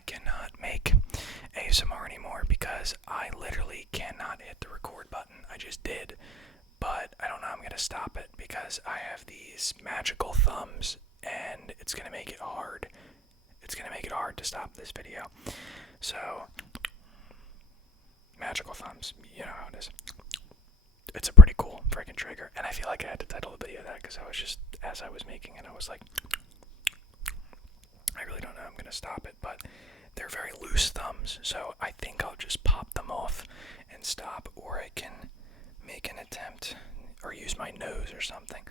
I cannot make ASMR anymore because I literally cannot hit the record button. I just did, but I don't know how I'm going to stop it because I have these magical thumbs and it's going to make it hard. It's going to make it hard to stop this video. So, magical thumbs, you know how it is. It's a pretty cool freaking trigger, and I feel like I had to title the video that because I was just, as I was making it, I was like, I really don't know how I'm going to stop it, but they're very loose thumbs, so I think I'll just pop them off and stop, or I can make an attempt, or use my nose or something.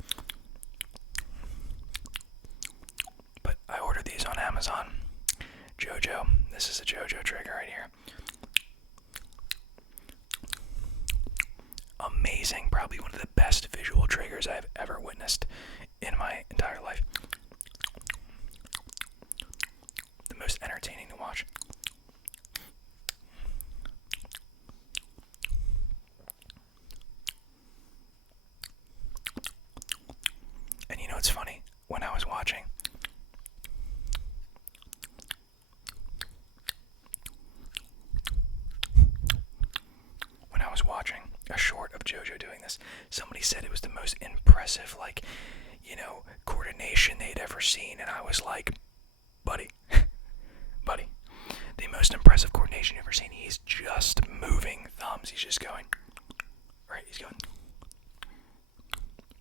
But I ordered these on Amazon. JoJo, this is a JoJo trigger right here. Amazing, probably one of the best visual triggers I've ever witnessed in my entire life. The most entertaining to watch. And you know what's funny? When I was watching, a short of JoJo doing this, somebody said it was the most impressive, like, you know, coordination they'd ever seen, and I was like, buddy, the most impressive coordination you've ever seen. He's just moving thumbs. He's just going, right, he's going.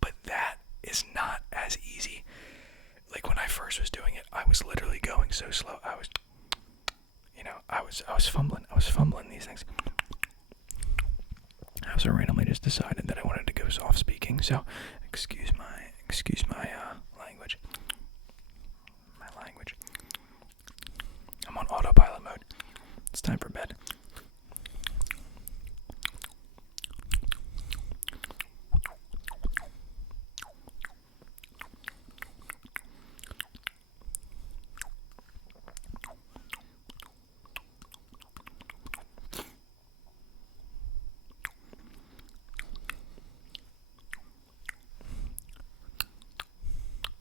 But that is not as easy. Like, when I first was doing it, I was literally going so slow. I was fumbling these things. I also randomly just decided that I wanted to go soft speaking, so excuse my language. I'm on autopilot mode. It's time for bed.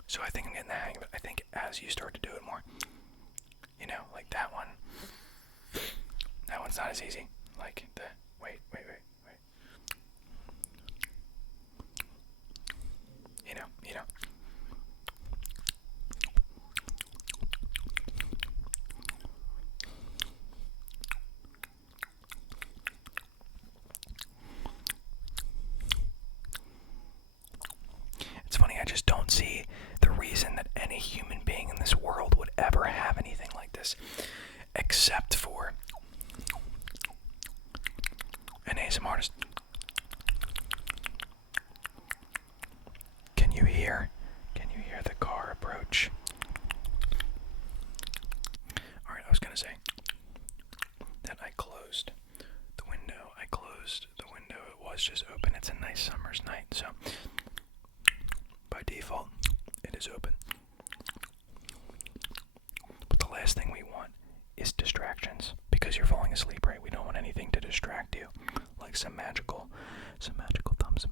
So I think I'm getting the hang of it. I think as you start to do it more, you know, like that one's not as easy. Like the, wait. You know. It's funny, I just don't see the reason that any human being in this world would ever have anything like this, except for an ASMR artist. Can you hear the car approach? Alright, I was gonna say that I closed the window. It was just open. It's a nice summer's night, so by default, it is open. But the last thing we want is distractions, because you're falling asleep, right? We don't want anything to distract you, like some magical thumbs.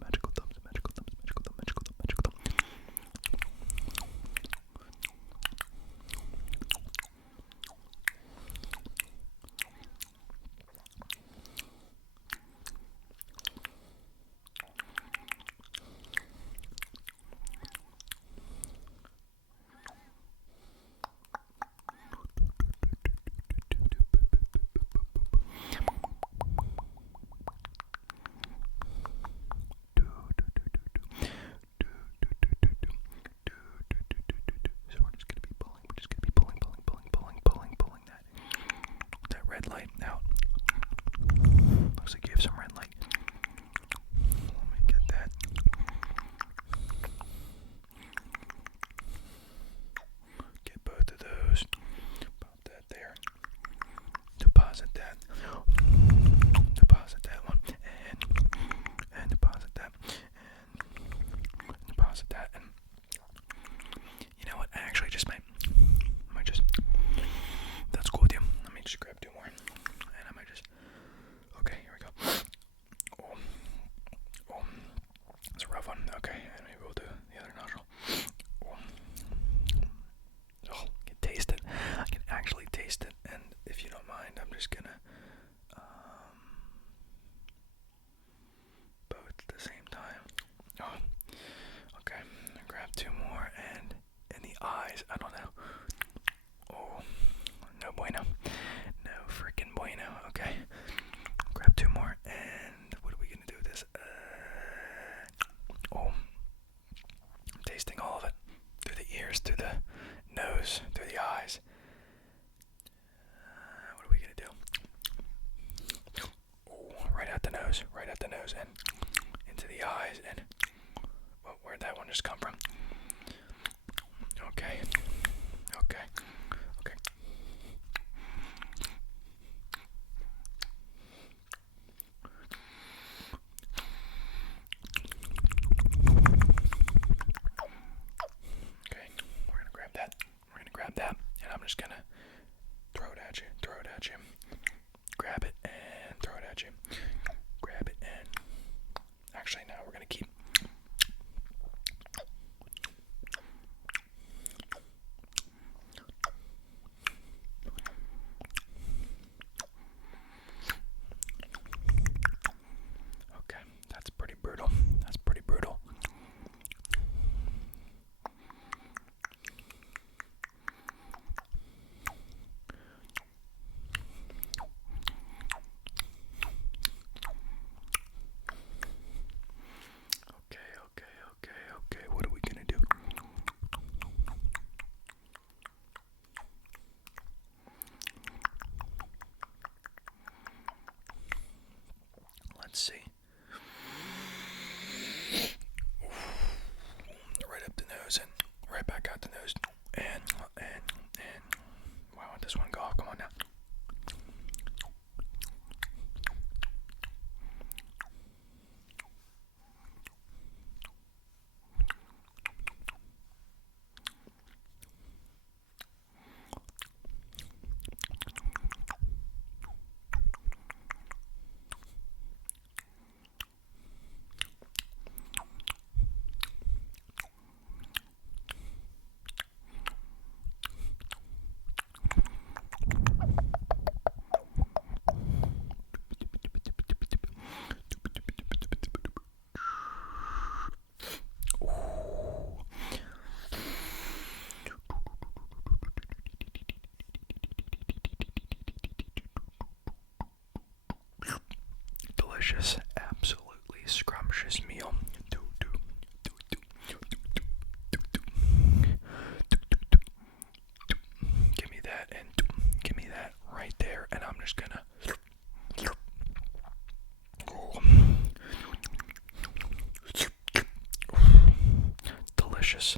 nose, and into the eyes, and where'd that one just come from? Okay. Okay, we're gonna grab that, and I'm just gonna throw it at you. Grab it and throw it at you. Grab it and actually no, we're gonna keep. Okay, that's pretty brutal. Okay, what are we gonna do? Let's see. Right up the nose and right back out the nose. And why won't this one go off? Come on now. Delicious, absolutely scrumptious meal. Give me that and give me that right there, and I'm just gonna. Delicious.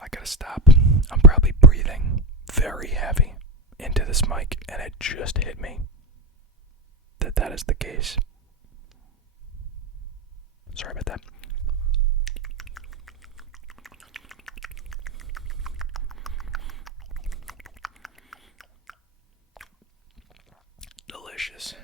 I gotta stop. I'm probably breathing very heavy into this mic, and it just hit me that is the case. Sorry about that. Delicious.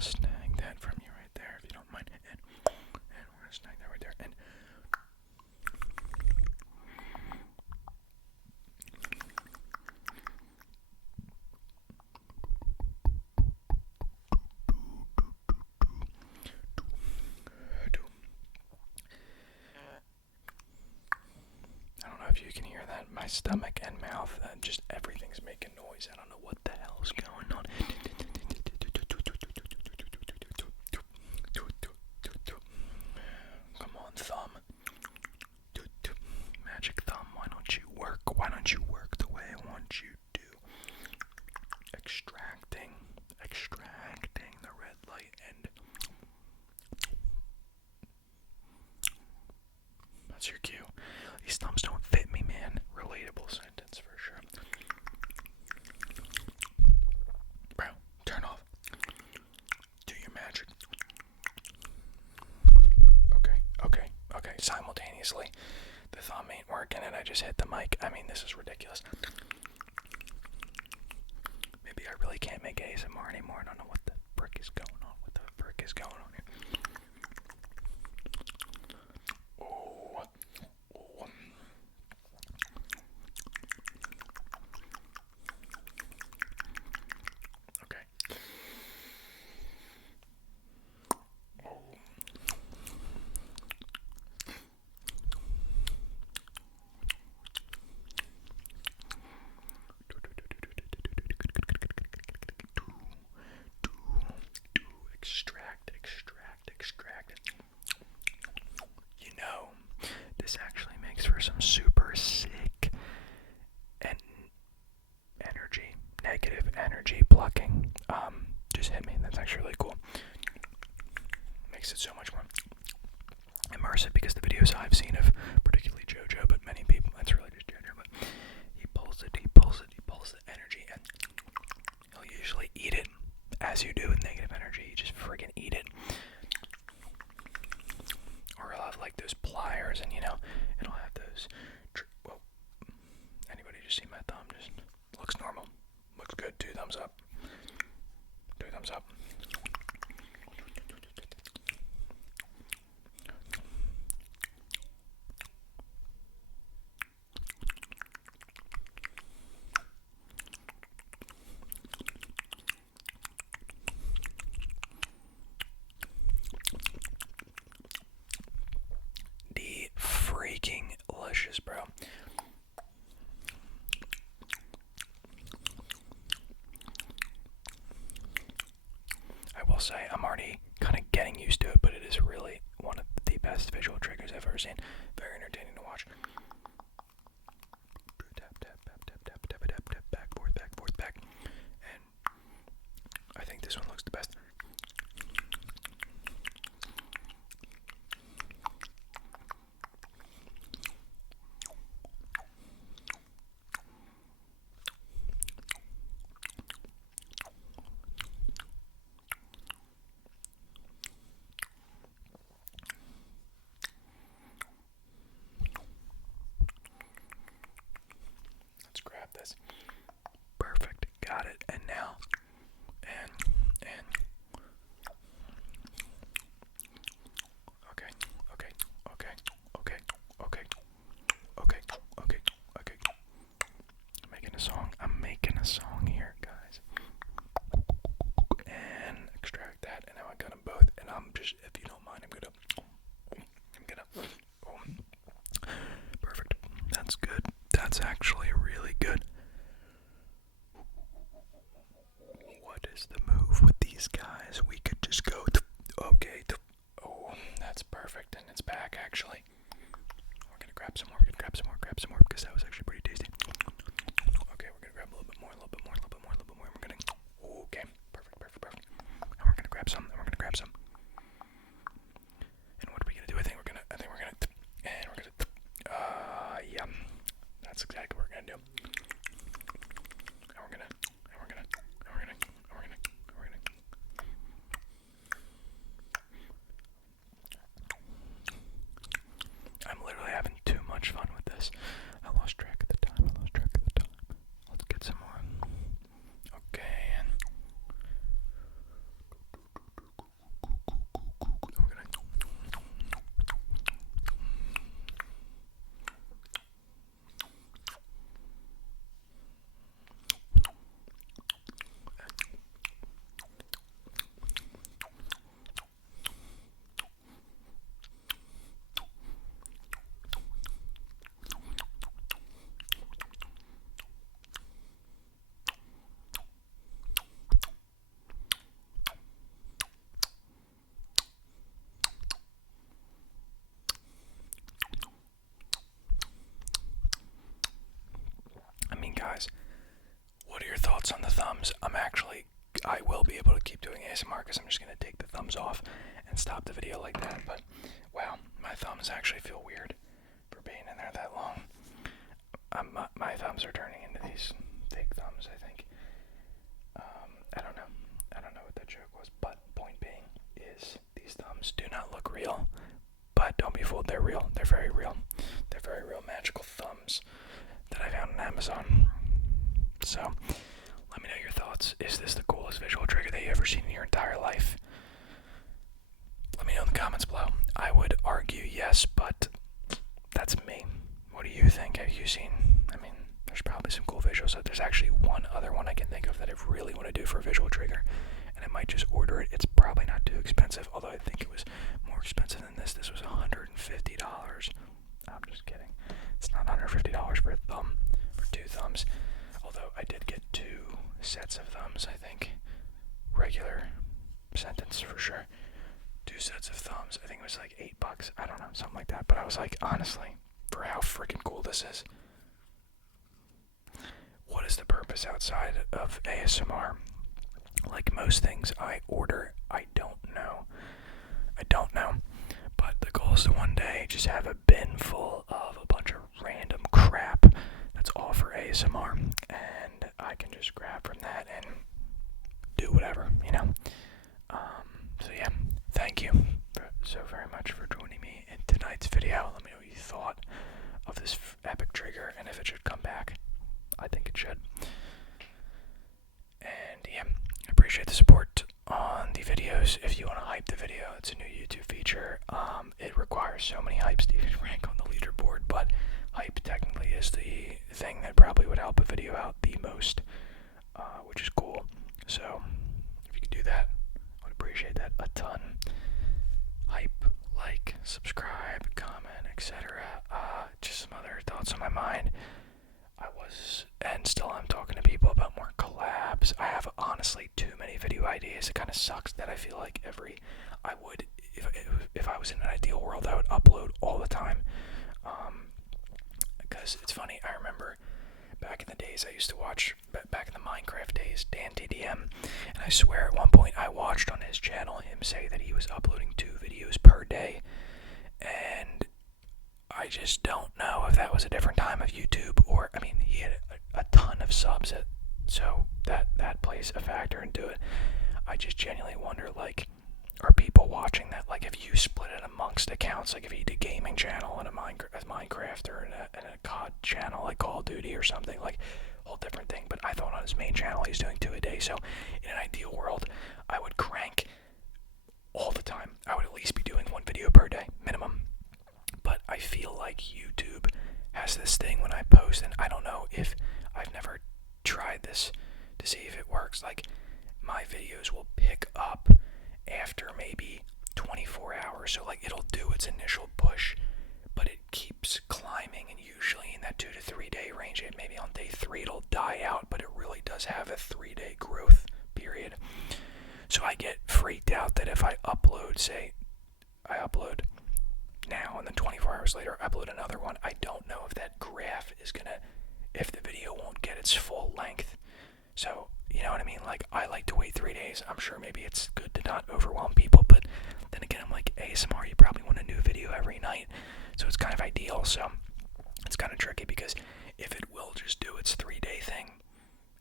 Snag that from you right there, if you don't mind. And we're gonna snag that right there. And I don't know if you can hear that. My stomach and mouth, just everything's making noise. I don't know what the hell's going on. Come on, thumb. Magic thumb, why don't you work? Why don't you work the way I want you to? Extracting the red light, and that's your cue. These thumbs don't fit me, man. Relatable sentence for sure. Bro, turn off. Do your magic. Okay. Simultaneously, the thumb ain't working, and I just hit the mic. I mean, this is ridiculous. Maybe I really can't make ASMR anymore. I don't know what the frick is going on with the frick is going on here? Oh. Oh. Okay. Oh. Extract. You know, this actually makes for some super sick and negative energy plucking. Just hit me. That's actually really cool. Makes it so much more immersive because the videos I've seen of particularly JoJo, but many people, that's really just JoJo, but he pulls the energy, and he'll usually eat it, as you do with negative energy. You just friggin' eat it. Or he'll have like those pliers, and it'll have those. Whoa. Anybody just see my thumb? Just looks normal. Looks good. 2 thumbs up. 2 thumbs up. Freaking delicious, bro. I will say I'm already kind of getting used to it, but it is really one of the best visual triggers I've ever seen. Very entertaining to watch. Tap, back, back. And I think this one looks the best. Let's grab this. Perfect. Got it. And now, and okay. I'm making a song here, guys. And extract that, and now I got them both, and I'm just, if you don't mind, I'm gonna perfect. That's good. That's actually really good. What is the move with these guys? We could just go okay. Oh, that's perfect, and it's back actually. We're gonna grab some more, because that was actually pretty tasty. Okay, we're gonna grab a little bit more. We're gonna, okay, perfect. And we're gonna grab some, And what are we gonna do? I think we're gonna, yeah, that's exactly what we're gonna do. And we're gonna. I'm literally having too much fun with this. I lost track of the time. Let's get some more. Okay, and we're gonna. Guys, what are your thoughts on the thumbs? I will be able to keep doing ASMR because I'm just going to take the thumbs off and stop the video like that, but wow, my thumbs actually feel weird for being in there that long. My thumbs are turning into these fake thumbs, I think. I don't know what that joke was, but point being is these thumbs do not look real, but don't be fooled, they're real. They're very real. They're very real magical thumbs that I found on Amazon. So, let me know your thoughts. Is this the coolest visual trigger that you've ever seen in your entire life? comments below. I would argue yes, but that's me. What do you think? Have you seen? I mean, there's probably some cool visuals. So there's actually one other one I can think of that I really want to do for a visual trigger, and I might just order it. It's probably not too expensive, although I think it was more expensive than this. This was $150. I'm just kidding. It's not $150 for a thumb, for 2 thumbs. Although I did get 2 sets of thumbs, I think. Regular sentence for sure. 2 sets of thumbs. I think it was like $8. I don't know, something like that. But I was like, honestly, for how freaking cool this is. What is the purpose outside of ASMR? Like most things I order, I don't know. But the goal is to one day just have a bin full of a bunch of random crap that's all for ASMR, and I can just grab from that and do whatever, you know. So yeah, thank you so very much for joining me in tonight's video. Let me know what you thought of this epic trigger and if it should come back. I think it should. And yeah, I appreciate the support on the videos. If you want to hype the video, it's a new YouTube feature. It requires so many hypes to even rank on the leaderboard, but hype technically is the thing that probably would help a video out the most, which is cool. So if you could do that, I would appreciate that a ton. Hype, like, subscribe, comment, etc. Just some other thoughts on my mind. I was, and still I'm talking to people about more collabs. I have honestly too many video ideas. It kind of sucks that I feel like I would, if I was in an ideal world, I would upload all the time. Because it's funny, I remember back in the days I used to watch, back in the Minecraft days, Dan TDM, and I swear at one point I watched on his channel him say that he was uploading 2 videos per day, and I just don't know if that was a different time of YouTube, or, I mean, he had a ton of subs, so that plays a factor into it. I just genuinely wonder, like, are people watching that? Like, if you split it amongst accounts, like if he did a gaming channel and a Minecraft or in a COD channel, like Call of Duty or something, like, whole different thing. But I thought on his main channel he's doing 2 a day, so in an ideal world, I would crank all the time. I would at least be doing 1 video per day, minimum. But I feel like YouTube has this thing when I post, and I don't know if I've never tried this to see if it works. Like, my videos will pick up after maybe 24 hours. So, like, it'll do its initial push, but it keeps climbing, and usually in that 2 to 3 day range, maybe on day 3 it'll die out, but it really does have a 3-day growth period. So I get freaked out that if I upload, say, I upload now, and then 24 hours later I upload another one, I don't know if that graph is gonna, if the video won't get its full length. So, you know what I mean? Like, I like to wait 3 days. I'm sure maybe it's good to not overwhelm people, but then again, I'm like, ASMR, you probably want a new video every night, so it's kind of ideal. So it's kind of tricky, because if it will just do its 3-day thing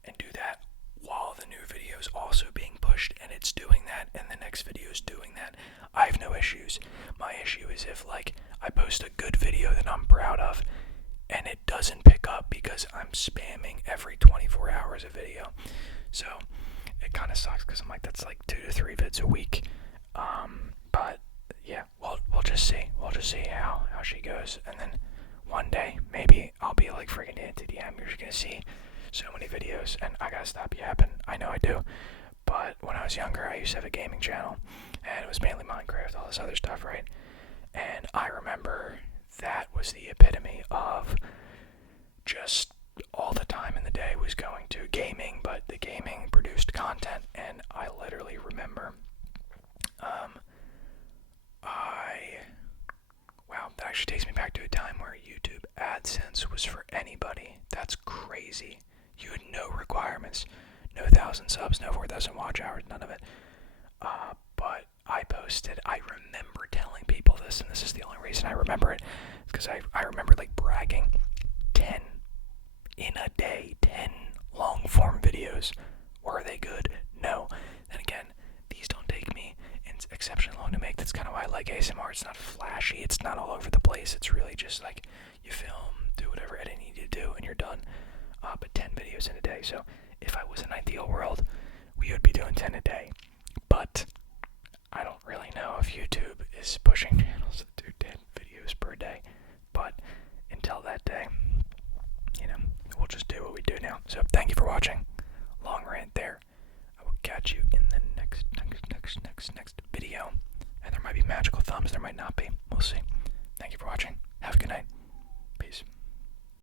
and do that while the new video is also being pushed, and it's doing that, and the next video is doing that, I have no issues. My issue is if, like, I post a good video that I'm proud of, and it doesn't pick up because I'm spamming every 24 hours of video. So it kind of sucks, because I'm like, that's like 2 to 3 vids a week. But yeah, we'll just see. We'll just see how she goes, and then one day maybe I'll be like freaking TDM. You're just gonna see so many videos, and I gotta stop yapping. I know I do, but when I was younger, I used to have a gaming channel, and it was mainly Minecraft, all this other stuff, right? And I remember that was the epitome of just all the time in the day was going to gaming, but the gaming produced content, and I literally remember, wow, that actually takes me back to a time where YouTube AdSense was for anybody. That's crazy. You had no requirements, no 1,000 subs, no 4,000 watch hours, none of it. But I remember telling people this, and this is the only reason I remember it, because I remember, like, bragging 10 in a day, 10 long form videos. Were they good? No. Then again, these don't take me exceptionally long to make. That's kind of why I like ASMR. It's not flashy, it's not all over the place. It's really just like you film, do whatever editing you need to do, and you're done. But 10 videos in a day. So if I was in an ideal world, we would be doing 10 a day. But I don't really know if YouTube is is pushing channels to do 10 videos per day. But until that day, we'll just do what we do now. So thank you for watching. Long rant there. I will catch you in the next video. And there might be magical thumbs, there might not be. We'll see. Thank you for watching. Have a good night.